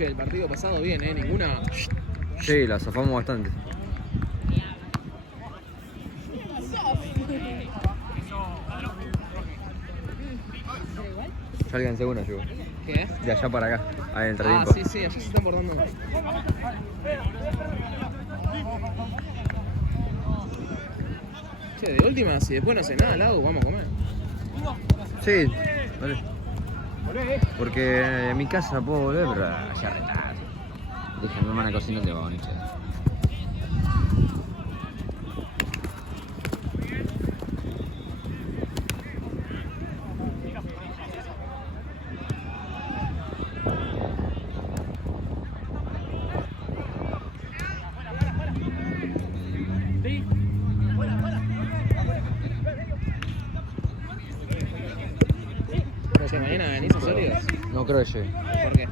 Che, el partido pasado bien, ninguna. Sí, la zafamos bastante. Ya alguien segunda llegó. ¿Qué? De allá para acá, ahí entre Ah, tiempo. sí, allá se están portando. Che, de última, si después no hace nada, Lago, vamos a comer. Sí, vale. Porque en mi casa puedo volver, pero allá retardo. Dije, mi hermana cocina de bonito. Che, mañana venís a Sólidos. No creo que llegue. ¿Por qué?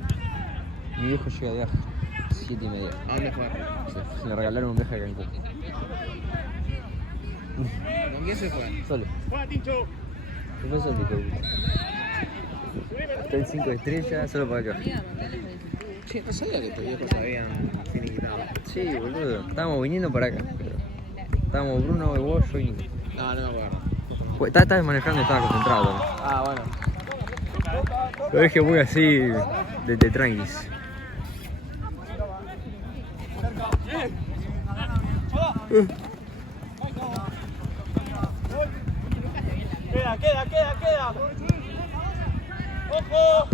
Mi viejo llega de viaje, 7:30. ¿A dónde fue? Se le regalaron un viaje a Cancún. ¿Con quién se fue? Solo. Se fue solo, hijo de puta. Hasta el 5 estrellas, solo para acá. Che, no sabía que tus viejos habían finiquitado. Sí, boludo. Estábamos viniendo para acá. Estábamos Bruno, vos, yo y Nico. No, no me acuerdo. Estabas manejando y estaba concentrado también. Ah, bueno. Lo dejé muy así, de tranquis. Queda. ¡Ojo!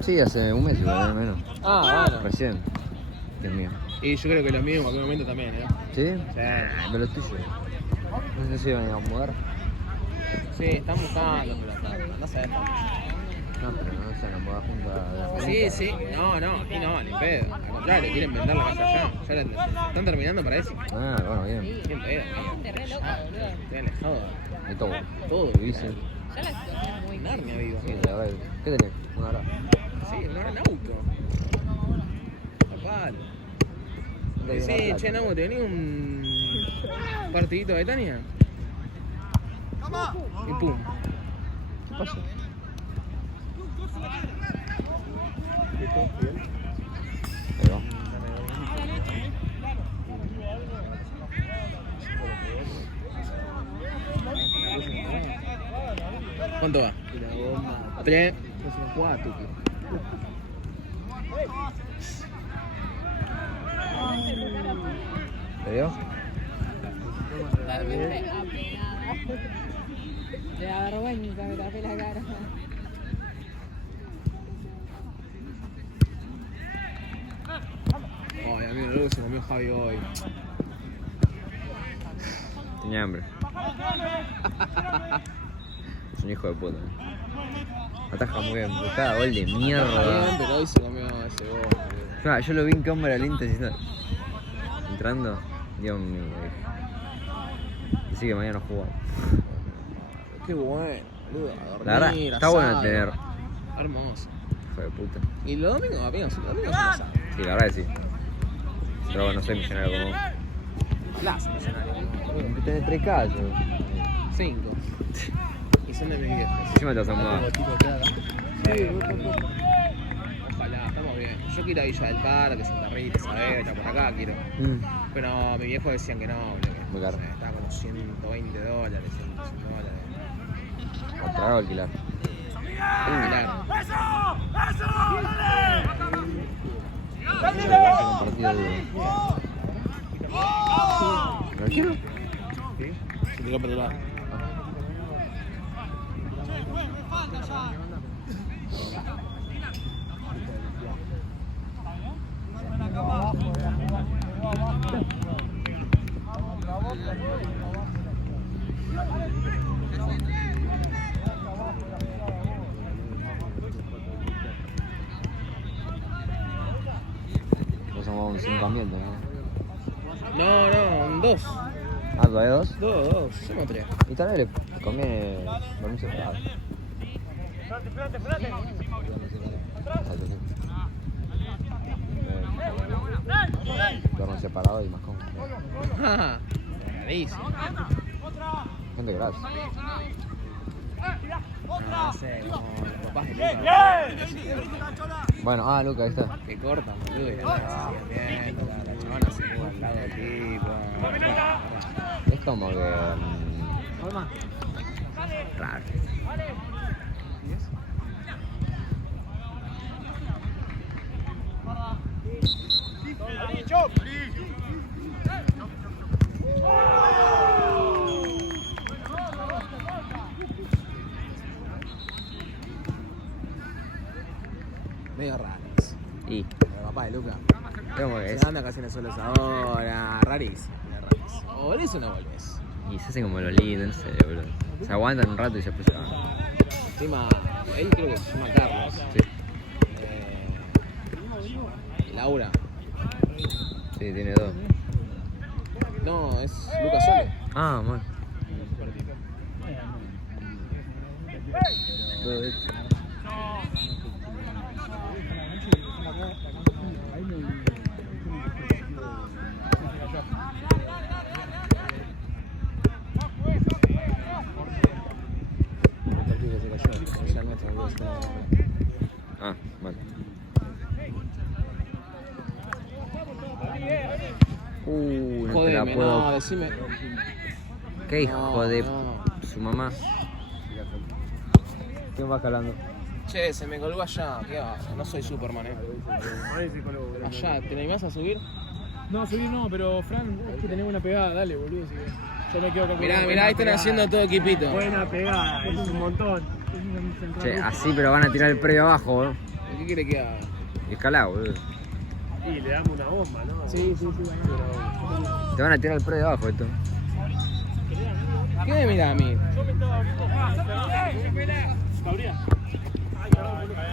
Sí, hace un mes igual, menos. Ah, bueno. Recién. Dios mío. Y yo creo que lo mío en cualquier momento también, ¿Sí? Sí. De los tuyos. No sé si iban a mudar. Sí, están buscando, pero no sé. No, pero no se van a mudar juntos a la Sí. No, aquí no, ni pedo. Al contrario, quieren vender la casa allá. Ya están terminando para eso. Ah, bueno, bien. Bien pedo, amigo. Estoy alejado De todo. todo. Dice. Narnia vivo. Sí, la verdad. ¿Qué tenés? Una hora. Sí, no en auto. Papá. Sí, che, Namo, ¿te venía un partidito de Tania? Y pum. ¿Qué pasó? Ahí va. ¿Cuánto va? 3. 4. ¿Te dio? Le da vergüenza, me tapé la cara. Ay, amigo, luego se comió Javi hoy. Tenía hambre. Es un hijo de puta. Ataja muy bien, pero cada gol de mierda. Pero hoy se comió ese gol. Ah, yo lo vi en cámara lenta entrando. Dios mío, dice que mañana no jugamos. Qué bueno, boludo. La verdad, está bueno tener. Hermoso. Hijo de puta. Y los domingos, amigos, los domingos son asados. Sí, la verdad que sí. Pero bueno, no soy millonario como vos. Plaza millonario, boludo. Tenés 3K, yo. 5. Y son de mis viejos. Encima te vas a mudar. Sí, ojalá, estamos bien. Yo quiero ir a Villa del Parque, Santa Rita, Saavedra, por acá quiero. Pero mi viejo decían que no, boludo. Muy caro. Estaba con los $120, $100. Comprar o alquilar. Alquilar. Compartido duro. ¿Lo alquilo? ¿Sí? Se tiró por el lado. Vos somos un 5 ambientes, ¿no? No, un 2. Ah, ¿todavía 2? 2, somos 3. Y tal vez le conviene dormir separado. Duermen separado y más cómodo. Jaja. Carísimo. Gente grasa. No sé, como los papás de Luca. Bueno, Luca, ahí está. Que cortan, boludo, y la siguen viendo, la chabona se mueve al lado del tipo. Es como que. Raro. Medio raros. Y. El papá de Luca. ¿Cómo que es? Se anda casi en solos ahora. Rarísimo. O volvés o no volvés. Y se hacen como los lindos, no sé, boludo. Se aguantan un rato y ya después se van. Encima, él creo que se llama Carlos. Sí. Laura. Sí, tiene dos. No, es Lucas solo. Ah, man. Todo hecho. Ah, vale. No te la Jodeme, puedo. no, decime. ¿Qué hijo de no. su mamá? ¿Quién va jalando? Che, se me colgó allá. ¿Qué va? No soy Superman, Allá, ¿te animás a subir? No, subir no, pero Fran, es que tenés una pegada, dale, boludo. Si yo me quedo con Mirá, buena mirá, ahí están pegada. haciendo todo equipito. Buena pegada, es un montón. Che, así pero van a tirar el predio abajo, boludo. ¿Qué quiere que haga? Escalá, boludo. Y le damos una bomba, ¿no? Sí, Te van a tirar el predio abajo esto. ¿Qué me mirá a mí? Yo me estaba abriendo. Gabriel.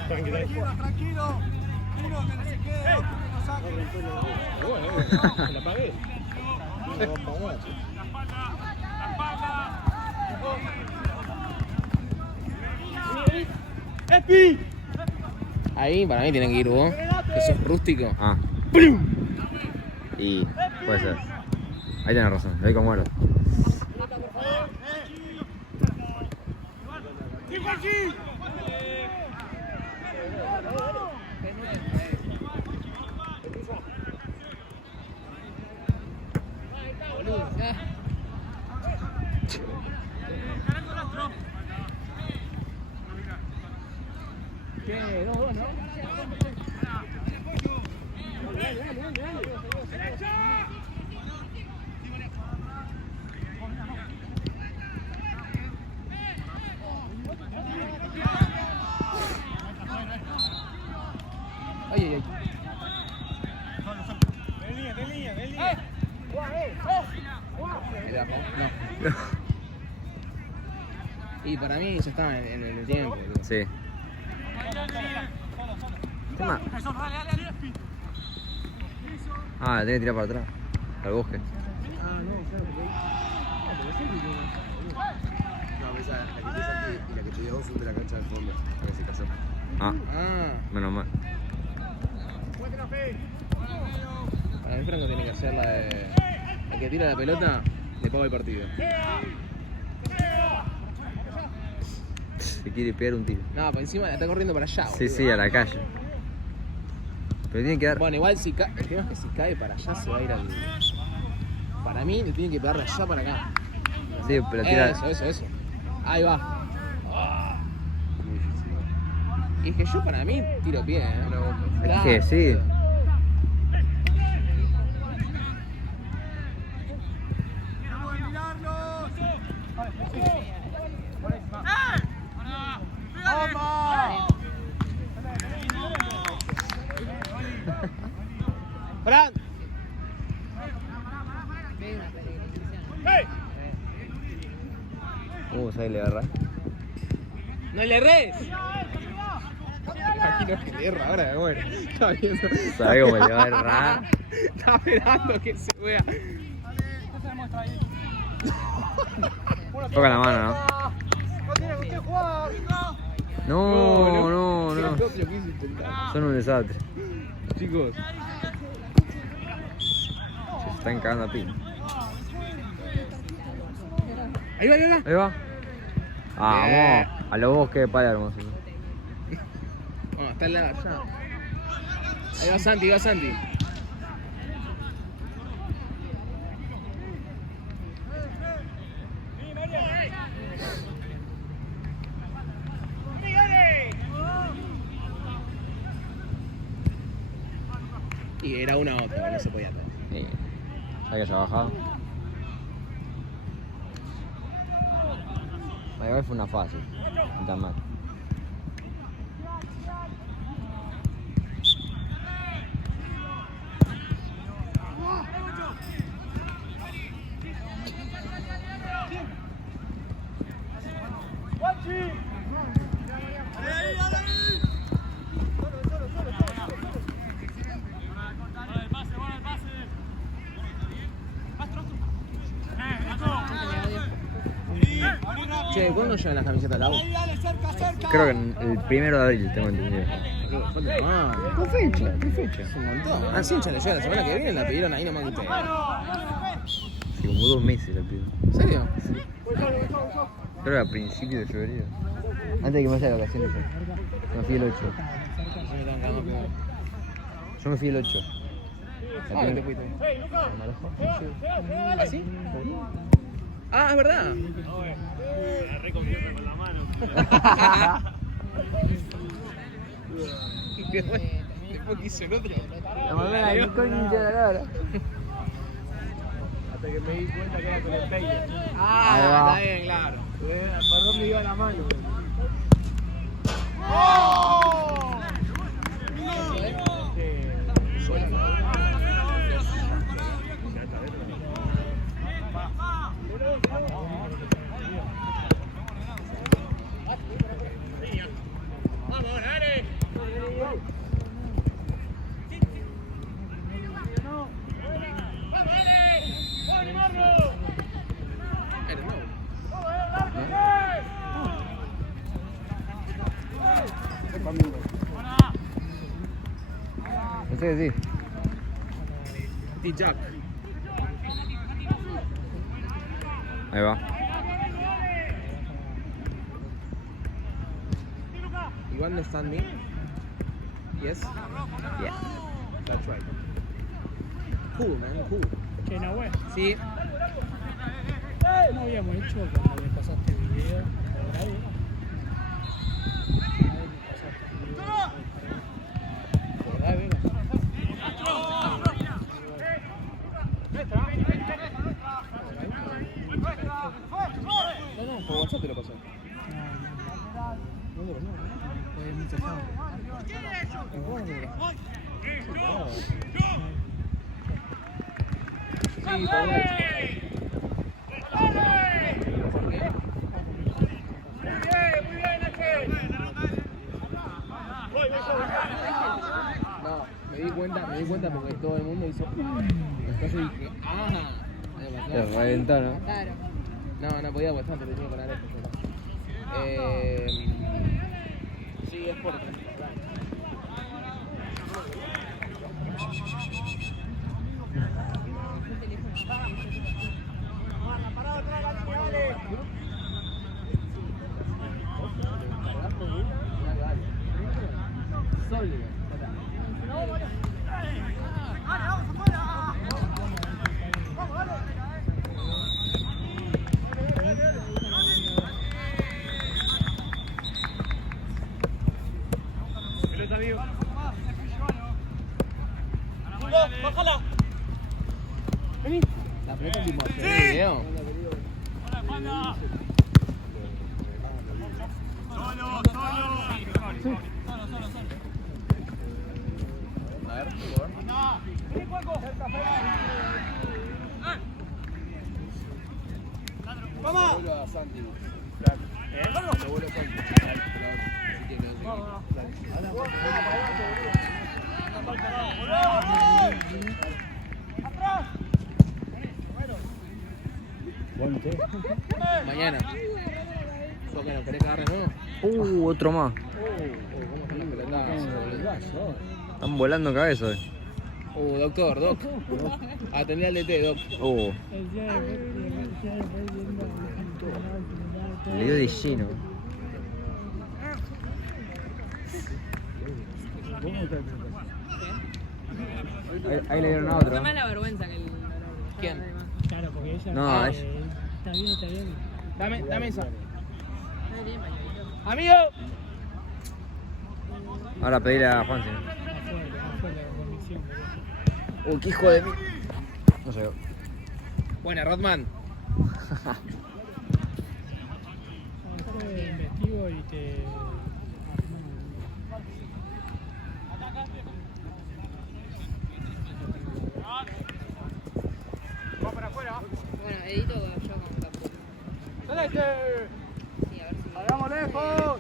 Tranquilo. Uno que no se quede, otro que no saque. Se la pagué. ¡Epi! Ahí, para mí tienen que ir vos. Que sos rústico. Ah. Y puede ser. Ahí tenés razón, ahí como era. Ay, ay, ay. No. Y para mí ya está en el tiempo. Boludo. Sí. Tema. Ah, la tenés que tirar para atrás. Al bosque. No, esa, la que empieza aquí y la que te dio vos son de la cancha del fondo, la que se casó. Ah, Ah, menos mal. para mí Franco tiene que hacer la de. El que tira la pelota, le paga el partido. Se quiere pegar un tiro. No, por encima está corriendo para allá. Sí, boludo. sí, a la calle. Pero tiene que dar. Bueno, igual si el tema es que si cae para allá se va a ir al. Para mí le tiene que pegar de allá para acá. Sí, pero tira. Eso. Ahí va. Muy difícil. Y es que yo para mí tiro bien, Una bomba. Es que sí. ¡Fran! ¿Sabes le agarra? ¡No le erres! Imagino que le erra ahora, bueno. Está viendo. ¿Sabes cómo le va a errar? Está esperando que se vea. Toca la mano, ¿no? No. Lo quise intentar. Son un desastre. Chicos, Se están cagando a pin. ahí va. Ahí va. Vamos, a los bosques de Palermo. Sí. Bueno, está el lado allá. Ahí va Santi, va Santi. Y era una otra, no se podía todo. Sí. Ya que haya bajado. Igual fue una fácil. No tan mal. Che, ¿cuándo llegan las camisetas al agua? Creo que el 1 de abril, tengo entendido. ¿Qué fecha? ¿Qué fecha? Es un montón. Ah, sí, ya le llega la semana que viene, la pidieron ahí nomás que ustedes. Sí, como 2 meses la pido. ¿En serio? Creo que a principios de febrero. Antes de que me vaya de vacaciones. Yo me fui el 8. Yo me fui el 8. ¿A dónde te fuiste? ¿Ah, sí? Ah, es verdad. Después quiso el otro. La mamá de concha de la hora. Hasta que me di cuenta que era con el peine. Ah, está bien, claro. ¿Por dónde iba la mano? No sé qué sí. T-Jack. Ahí va. You understand me? Yes? Yeah. That's right. Cool, man, cool. ¿Qué no, güey? Sí. No habíamos hecho cuando le pasaste el video. Por ahí, ¿no? No, por WhatsApp te lo pasé. ¿Dónde lo pasó? Fue mucho tiempo. Sí, por WhatsApp. No, me di cuenta porque todo el mundo hizo. Entonces dije, Te reventó, ¿no? Claro. No podía bastante, tenía con Alejo. Sí, es fuerte. ¡Bájala! Vení. La pelota tipo hace el video. A ver, por favor. ¡Vamos! Vuelve a Santi. Te vuelvo a Santi. Así que no sé. Mañana. ¿Vos que no querés que agarre nuevo? Otro más. ¿Cómo están las pelotas? Están volando cabeza hoy. Doctor, Doc. Atendí al DT, Doc. El día de Le dio de lleno. Ahí le dieron a otro. Da más la vergüenza que el. ¿Quién? Claro, porque ella. No, está bien, está bien. Dame esa. No tiene pañuelito. ¡Amigo! Ahora pedirle a Juanse. Más fuerte la convicción. Uy, qué hijo de mí. No llegó. Buena, Rodman. Yo investigo y te. Bueno, edito yo con Capu. ¡Celeste! Sí, a ver si. ¡Hagamos lejos!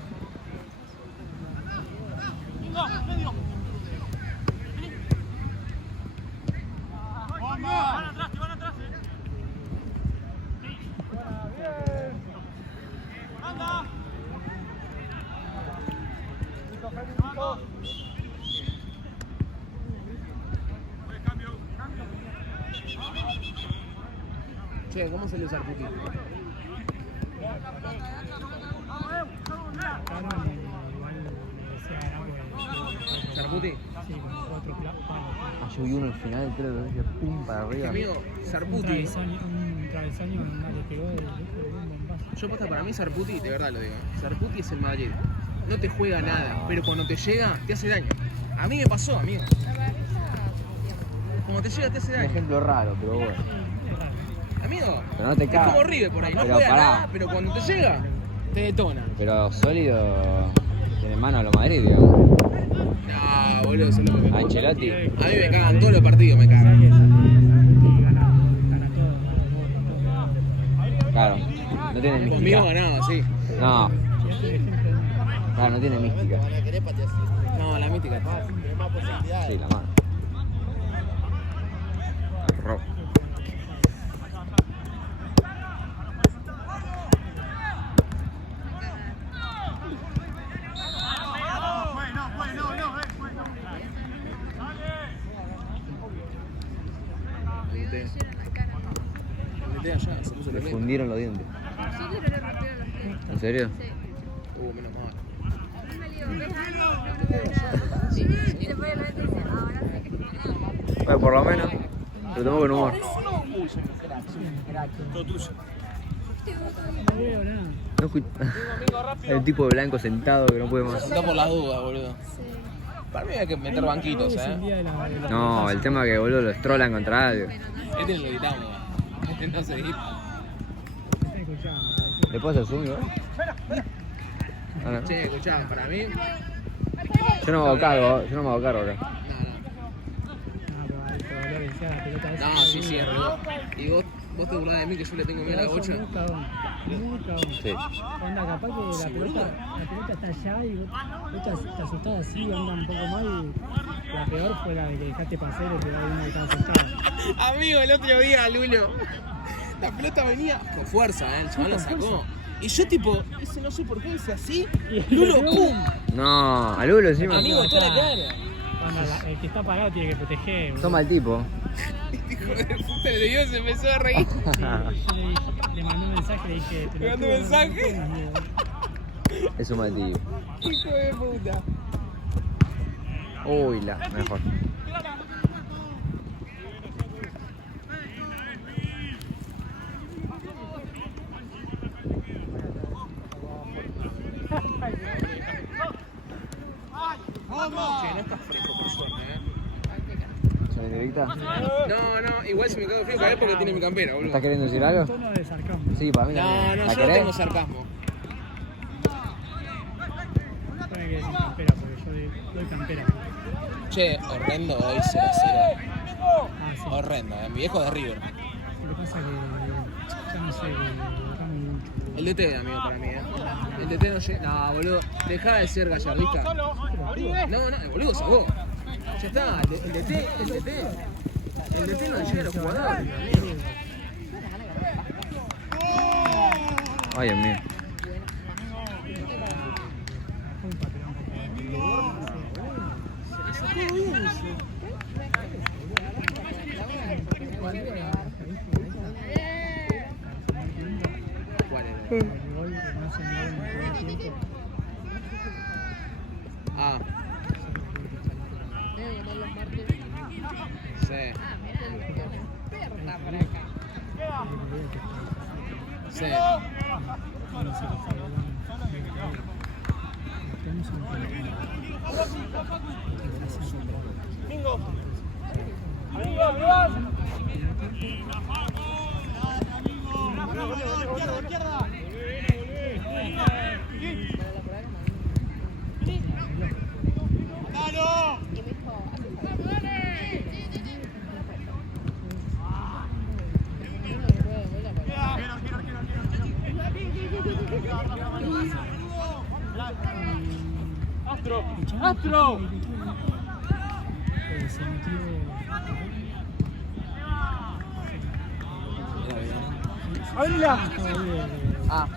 Che, ¿cómo se le usa el puti? Igual me decía algo de. ¿Sarputi? Sí, como 4 palos. Ah, yo vi uno al final, creo que dije pum para arriba. Amigo, Un Sarputi. travesaño le pegó de un bombazo. Yo posta para mí Sarputi, de verdad lo digo. Sarputi es el Madrid. No te juega nada, pero cuando te llega, te hace daño. A mí me pasó, amigo. Cuando te llega, te hace Un daño. ejemplo raro, pero bueno. Es raro. Amigo, Pero no te es cagas. como River por ahí. No Pero juega pará. nada, pero cuando te llega, te detona. Pero sólido tiene mano a lo Madrid, digamos. No, boludo, eso es lo que me A Ancelotti. A mí me cagan todos los partidos, me cagan. Gana todo. Claro. No tiene Conmigo mística. ganaba, sí. No. Claro, no tiene mística. No, la mítica. Sí, la mano. Rock. Allá, se puso Le tremendo. fundieron los dientes. Yo quiero le rompieron los dientes. ¿En serio? Sí. Menos mal. No me lío, ¿ves algo? No veo nada. Sí, se pone la mente y dice, ahora sí. Bueno, por lo menos. Lo tomo con humor. Todo tuyo. No veo nada. No escu- Hay un tipo de blanco sentado que no puede más. Sentó por las dudas, boludo. Para mí hay que meter banquitos, Hoy es el día de la No, el tema es que boludo los trolan contra algo. Este lo editamos. Este no se edita. Está escuchando. ¿Le puedo hacer zoom igual? Ah, no. Che, escuchá, para mí. Yo no me hago cargo, yo no me hago cargo acá. No, pero hay que volver a decir a la pelota esa. No, sí, sí, es verdad. Y vos te burlás de mí que yo le tengo miedo a la bocha. Muy cagón. Muy cagón. Sí. Onda, capaz que la pelota está allá y vos te asustás así, anda un poco mal y la peor fue la de que dejaste pasar y te da uno que estaba asustado. Amigo, el otro día, Lulo. La pelota venía con fuerza, el chaval la sacó. Y yo tipo, ese no sé por qué, hice así. Lulo, ¡pum! No, al Lulo encima. Amigo, toda la cara. Onda, el que está parado tiene que proteger. boludo. Toma el tipo. Hijo de puta, le dio, se empezó a reír. Sí, yo le mandé un mensaje, le dije... ¿Le mandó un mensaje? Es un mal tipo. Hijo de puta. Uy, la mejor. Che, no está fresco por suerte, ¿Sale directa? No, no, igual si me cago frío es porque tiene mi campera, boludo. ¿Estás queriendo decir algo? Tono de sarcasmo. Sí, para mí No, también. no, ¿La yo no querés? tengo sarcasmo. No tiene que decir campera, porque yo doy campera. Che, horrendo hoy 0-0. Ah, sí. Horrendo, mi viejo de River. Lo que pasa que ya no sé, que dejame mucho. El DT, amigo, para mí, El DT no llega. No, boludo, dejá de ser gallardista. No, el boludo sos vos. Ya está, el DT. El DT no le llega a los jugadores, amigo. Ay, Dios mío. Culpa, pero ¿Cuál era? el gol Sí. No sé qué fue. Tenemos un ¡Astro! Se metió. ¡Abrila! Ah.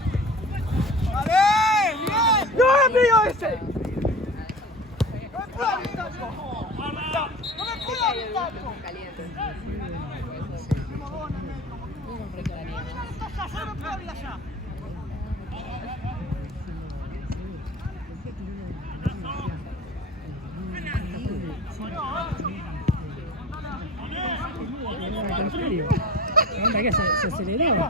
¡No, amigo ese! Que se aceleraba.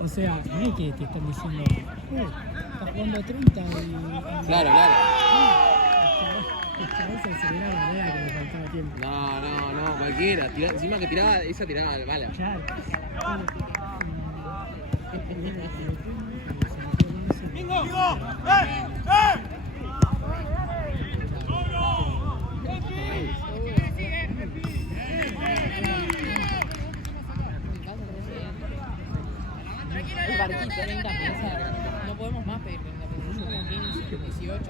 O sea, no es que te están diciendo, está jugando 30 y. Claro. El chaval se aceleraba, no era que le faltaba tiempo. No, cualquiera. Encima que tiraba, esa tiraba de bala. Claro. El barquito, 30 piezas. No podemos más pedir 30 piezas. 15, 18.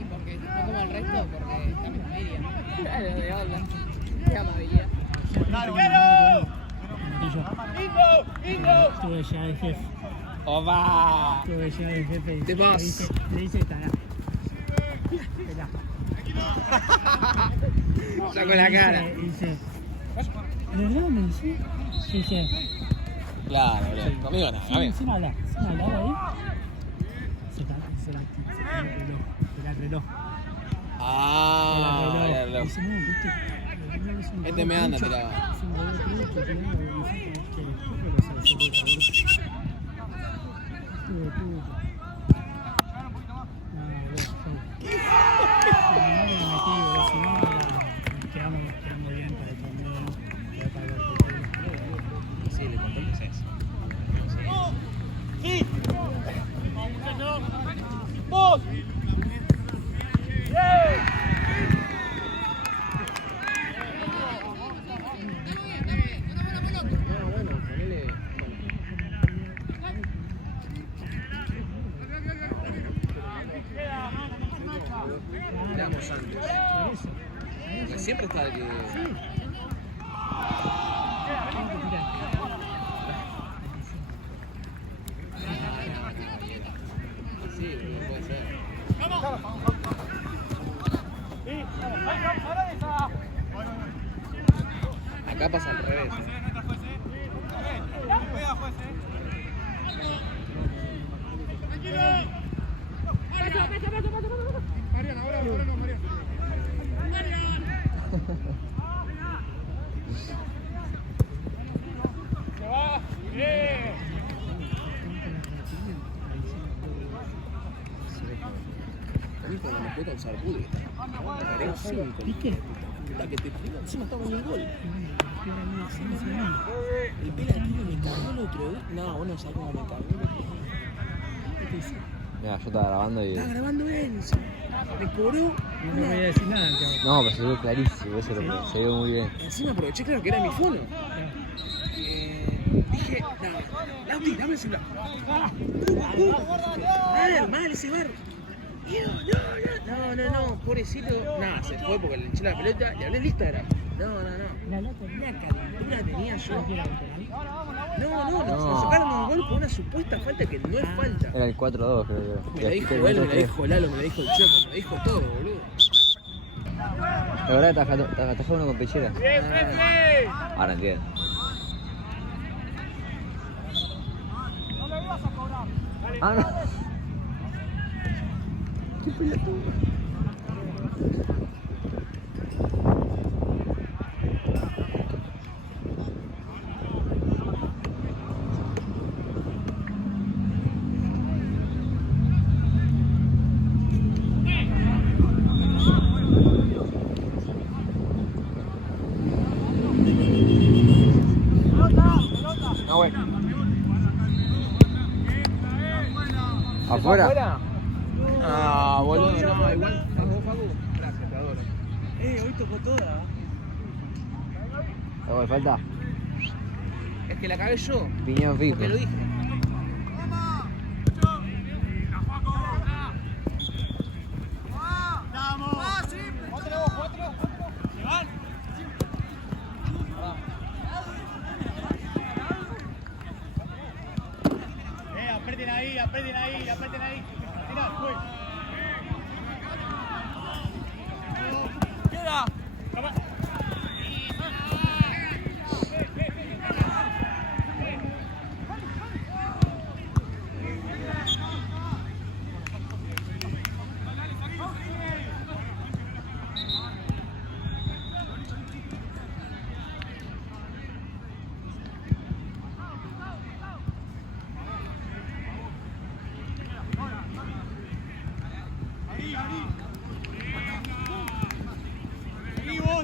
¿Y por qué? No como el resto, porque estamos en media. Claro, de habla. Qué amabilidad. Tuve ya de jefe. ¡Opa! Tuve ya de jefe y ¿Qué más? le dice estará. Sacó la cara. Dice, ¿de verdad me dice? Dije, Claro, conmigo nada, sin hablar ahí. Se la reloj. Ah, Dice, reloj. no, viste. Este me anda tirado. Sí, le contamos eso. ¡Sí! ¡Vos! Éramos antes. Porque siempre está el que. Sí, puede ser. Acá pasa al revés. Mariana, ahora no, Mariana. Se va. Bien. A mí cuando me toca usar Buddy, me cargué 5. ¿Viste? La que te tira encima estaba en el gol. El pelatino me cargó el otro día. No, vos no sabés cómo me cargó el otro día. Mira, yo estaba grabando y. Estaba grabando él. Me cobró. No me voy a decir nada. No, pero se vio clarísimo, eso lo se vio muy bien. Encima aproveché, claro, que era mi fono. Dije, no, Lauti, dame el celular. Mal ese bar. No, pobrecito. Nada, se fue porque le eché la pelota, le hablé el Instagram. No. La lata Una calentura tenía yo. no Nos sacaron un gol por una supuesta falta que no es falta. Era el 4-2, creo que. Me la dijo él, me la dijo Lalo, me la dijo el Choco, me la dijo todo, boludo. La verdad te atajó uno con pechera. Ahora entiendo. Ah, no. ¿Afuera? ¿Afuera? Ah, boludo, no, igual. Facu. Gracias, te adoro. Hoy tocó toda. ¿Algo de falta? Es que la cagué yo. Piñón fijo. Porque lo dije. Aprieten ahí, aprieten ahí, aprieten ahí. Mirá, voy. Queda.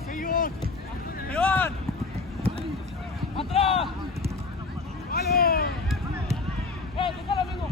Seguí vos. ¡Iván! ¡Atrás! ¡Vale! ¡Tocala, amigo!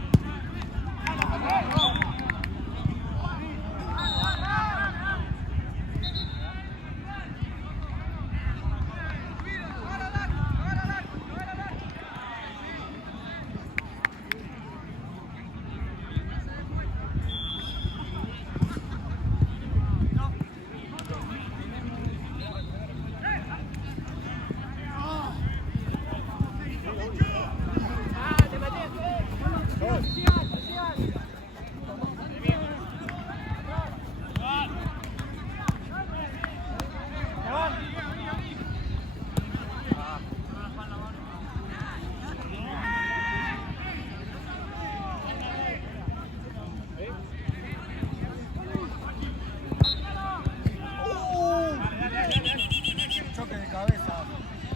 Choque de cabeza,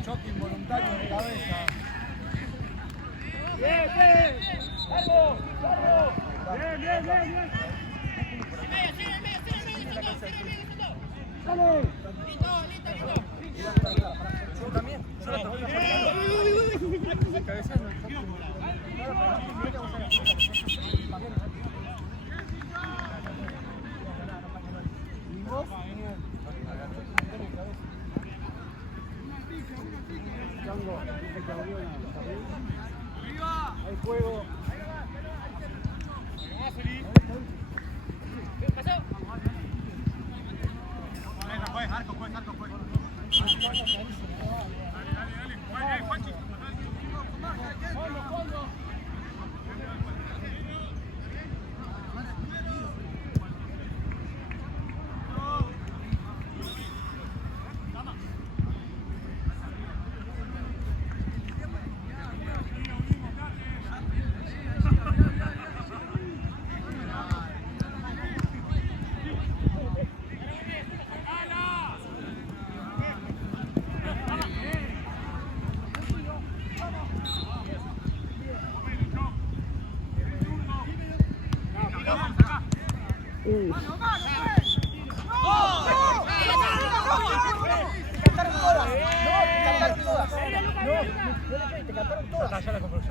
choque involuntario de cabeza. Bien, bien, ¡vamos! ¡Vamos! Bien, bien, bien, bien. ¡Sale! ¡Listo, listo, listo! Yo también. Hay juego. ¿Qué pasó? Arco, pues. Dale, Juanchi. ¿Cuándo?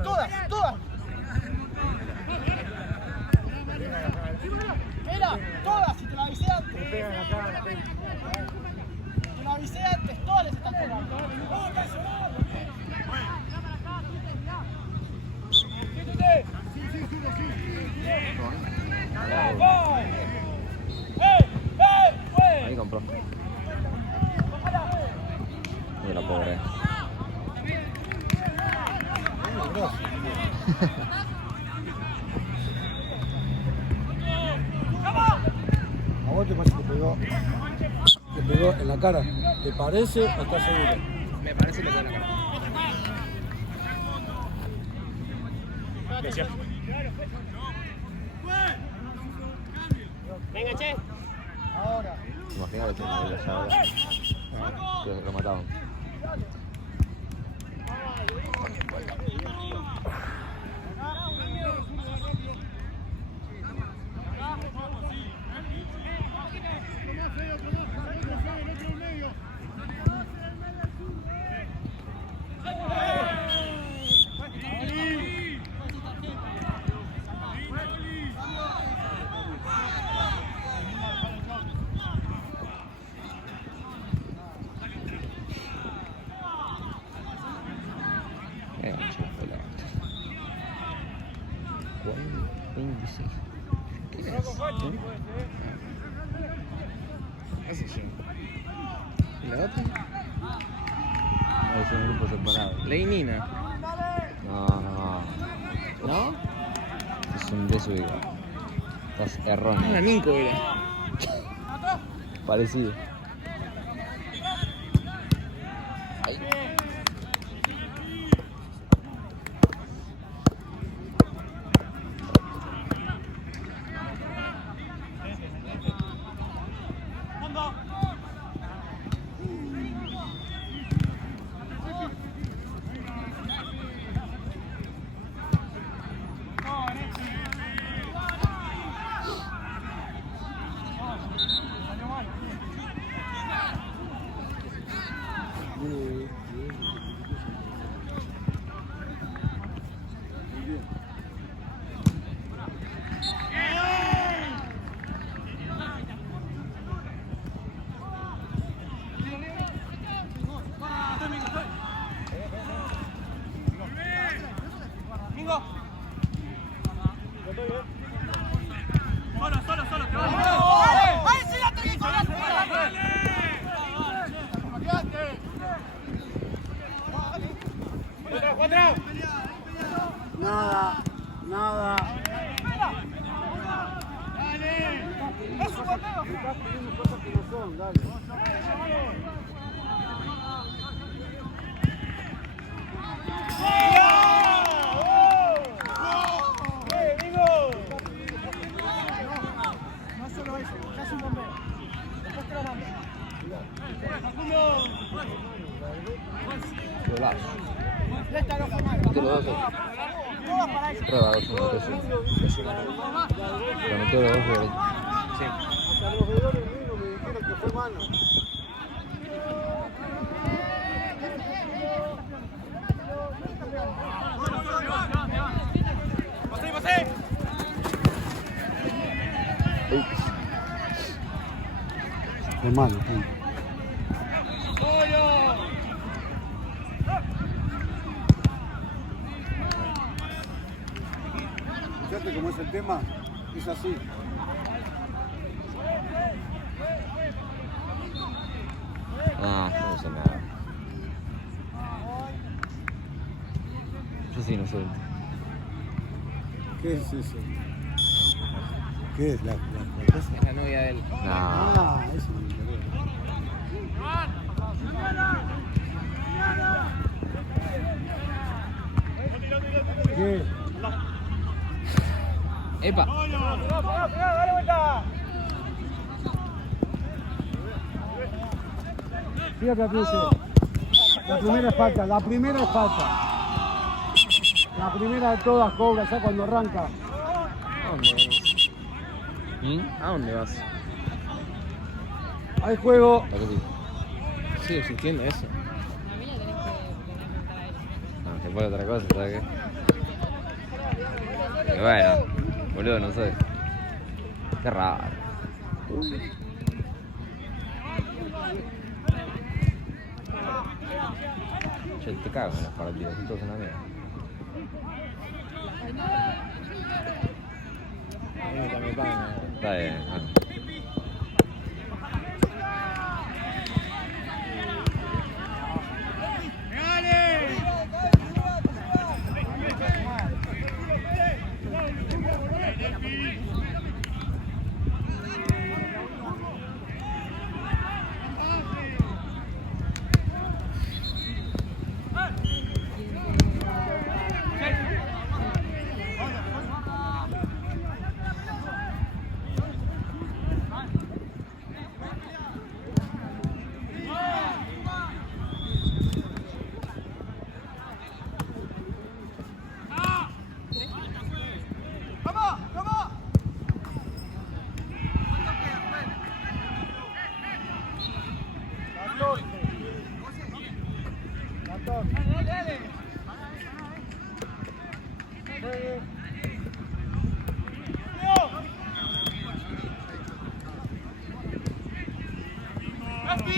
Todas. Mira, todas, si te lo avisé antes. Te lo avisé antes, todas les están pegando. Ahí compró. Mira, pobre. ¿A vos te parece que te pegó en la cara? ¿Te parece o estás seguro? Me parece que le da la cara. Venga, che. Ahora. Imagínate que no ya ahora. Que lo mataban. Chocolate. 26. ¿Quién es? ¿Qué sé yo? ¿Y la otra? Es un grupo separado. Leinina. No. ¿No? Es un desubicado. Estás Ah, erróneo. Nico era. Parecido. Nada, nada. Estás pidiendo cosas que no son, dale. No solo eso, casi un bombeo. Después te lo mando. Golazo. Ya está, no fue malo. Metió los dos. Todas para eso. Prueba 2 Pero metió los dos goles. Sí. Hasta los veedores mismos me dijeron que fue mano. Fue mano, punto. Fíjate cómo es el tema, es así. No sé nada. Yo sí no sé. ¿Qué es eso? ¿Qué es la cosa? Es la novia de él. No. Ah, eso me interesa. ¿Qué? ¡Epa! ¡Dale vuelta! Fíjate, Cruce. La primera es falta, la primera es falta. La primera de todas cobra ya cuando arranca. ¿A dónde vas? ¿A dónde vas? Hay juego. Sigue existiendo eso. A mí le tenés que preguntar a él. No, se puede otra cosa, ¿sabes qué? Y bueno, boludo, no sé. Qué raro. Che, te cago en las partidas, son todos una mierda. A mí me también pagan. Está bien, bueno.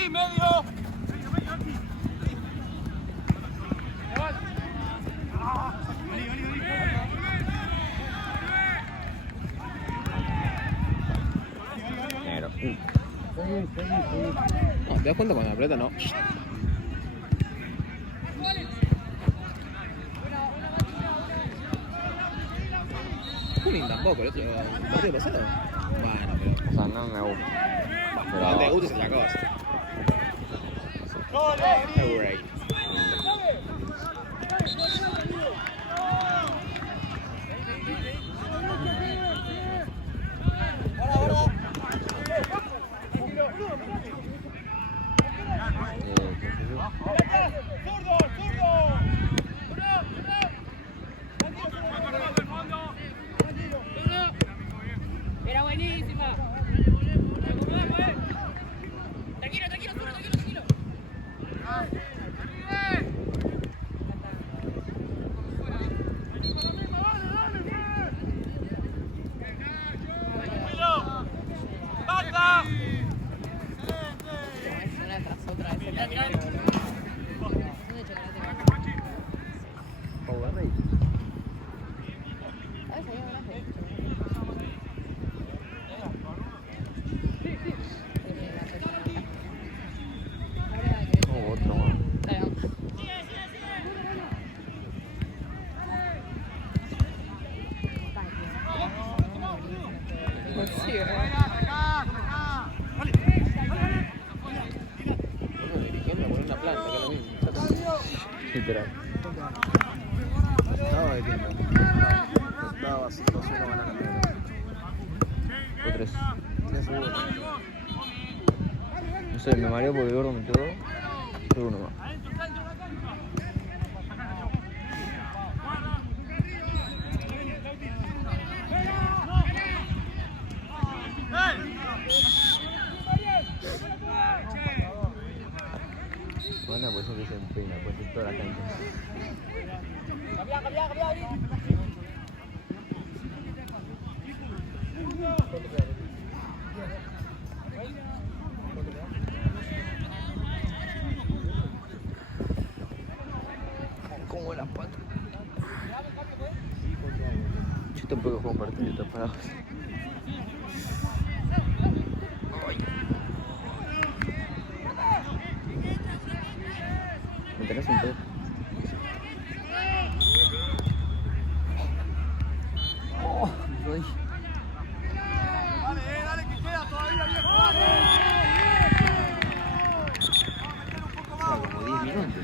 Medio. ¿Te das cuenta cuando la pelota no? Junín tampoco, el partido pasado. Bueno, pero. O sea, no me gusta. Pero No te gusta es otra cosa. Great. qué sé yo. Era buenísima. Tranquilo, tranquilo, tranquilo. Una tras otra vez. Power Rate. Oh, otro más. Uno dirigiendo con una planta, que es lo mismo. Literal. Estaba de tiempo. Estaba 5-0 ganando. O 3. 3 segundos. No sé, me mareó porque el gordo metió 2. Pero uno más. Bueno, pues eso que se empeina, pues es toda la cancha. Como las patas. Yo tampoco juego partidos parados. Me tenés un pez. Oh, me doy. Dale, que queda todavía, viejo, dale. Como 10 minutos.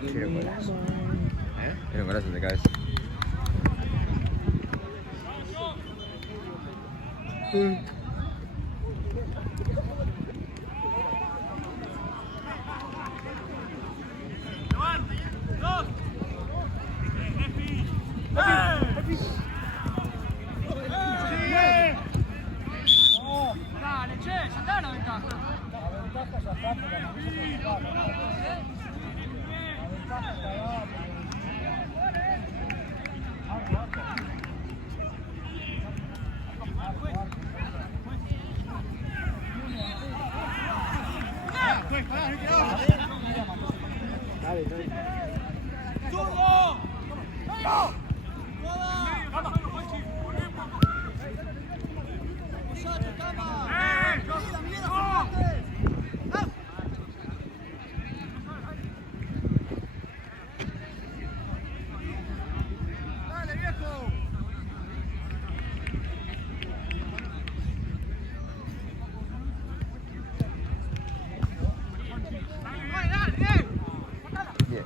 Quiero golazo. Quiero golazo de cabeza. Dale, che, ya está la ventaja. La ventaja ya está, pero no se puede. La ventaja ya va, dale, viejo. Bien.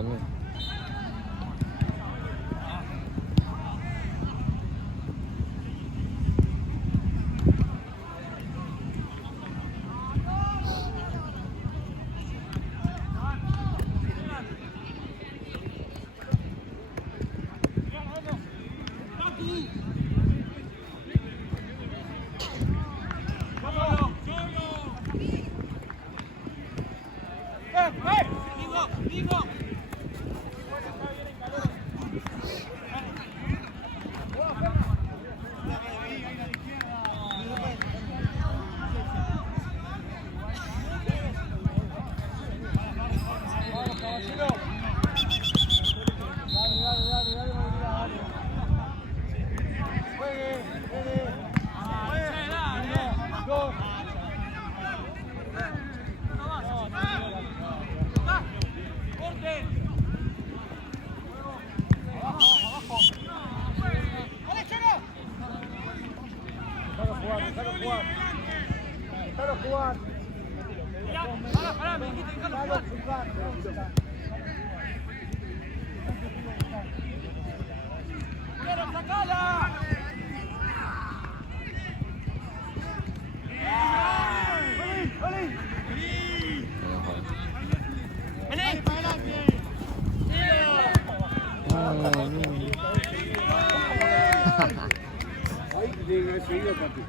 amigo. Déjalo jugar. Pará, me dijiste dejarlo jugar. ¡Quiero sacarla! ¡Vení! ¡Para adelante! Ahí te tiene que haber seguido, papi.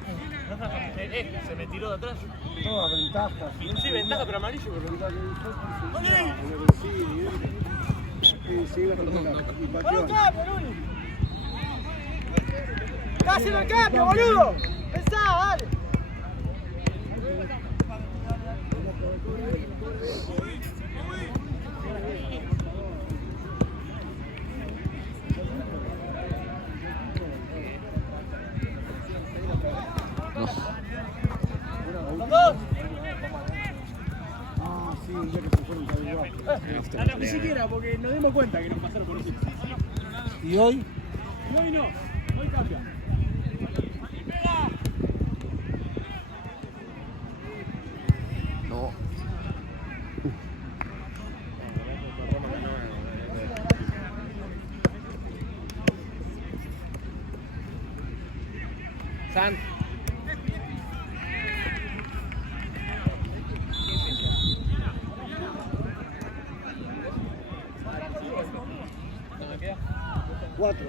Se me tiró de atrás. Toda ventaja. Sí, ventaja, pero amarillo. Sí, sigue con y pateó. ¡Estás haciendo el cambio, boludo! ¡Pensá, dale! Ah, sí, un día que se fueron cada igual. Ni siquiera, porque nos dimos cuenta que nos pasaron por eso. ¿Y hoy? Y hoy no, hoy cambia. No. San. Cuatro.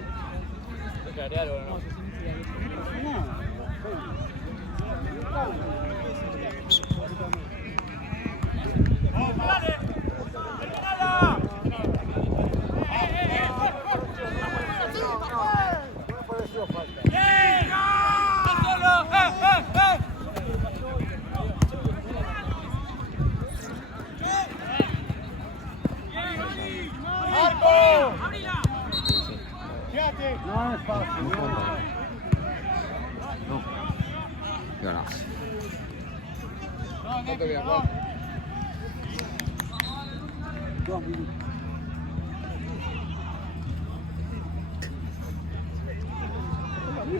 No es fácil. No. Ganazo. ¿Cuánto queda, Juan? 2 minutos.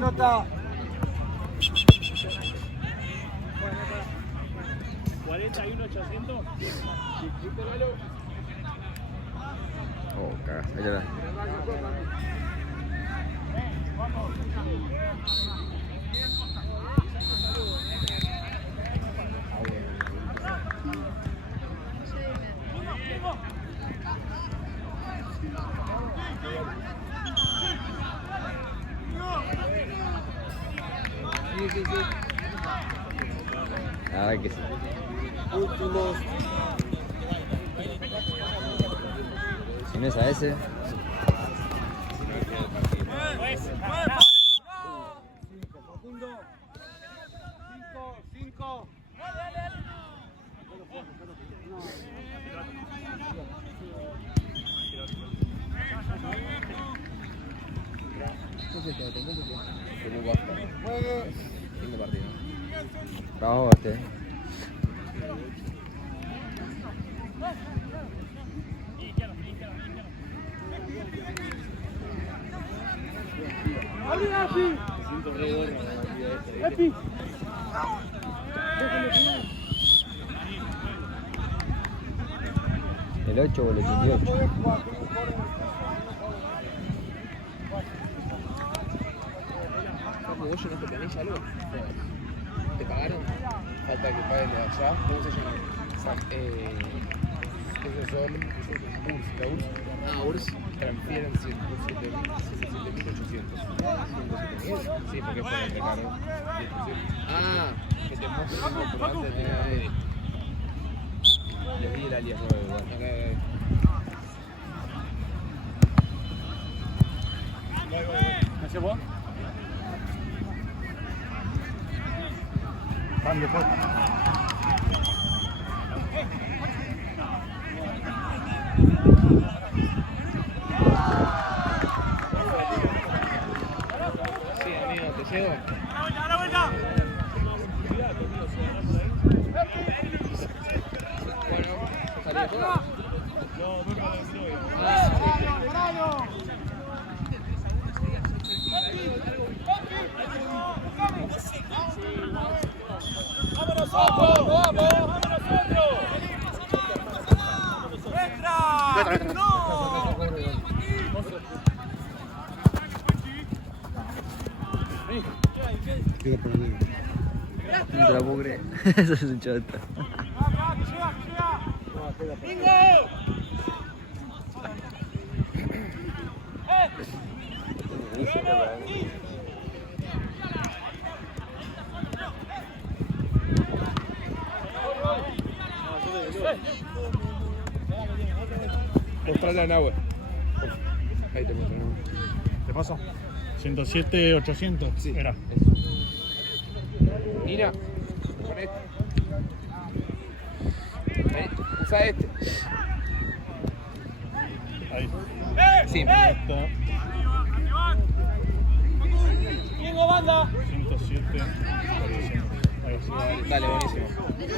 Nota. 41.800. Oh, cagas. Ahí ya. A ver que sí. Últimos. Si no es a ese. Facundo. 5. Juegue. Fin de partido. Bravo, este. ¡Ali, Epi! ¡Epi! El 8 o el 88. Papu, vos ya no te tenés algo. ¿Te pagaron? Falta que paguen de allá. ¿Cómo se llama? Esos son URSS. La URSS Ah, URSS. transfieren 17.800. Sí, porque es por el recargo. Ah, Que te muestren el comprobante de aéreo. Les di el alias 9 igual. ok. ¿Me hace vos? Van después. Sí, amigo, te llego. Bueno, salí de jugar. No te la puedo creer. Eso es un chota. Mostrarle a Nahue. Ahí te muestro. ¿Te paso? 107, 800. Sí. Era. Nina, con este. Usa este. Ahí. Sí. Esto. Diego, banda. 107, 800. Ahí va. Dale, buenísimo.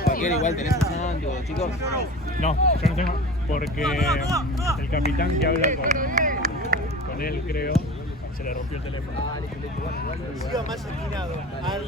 Cualquier igual tenés a Santi o chicos. No, yo no tengo. Porque el capitán que habla con él, creo, se le rompió el teléfono. Siga más inclinado. Al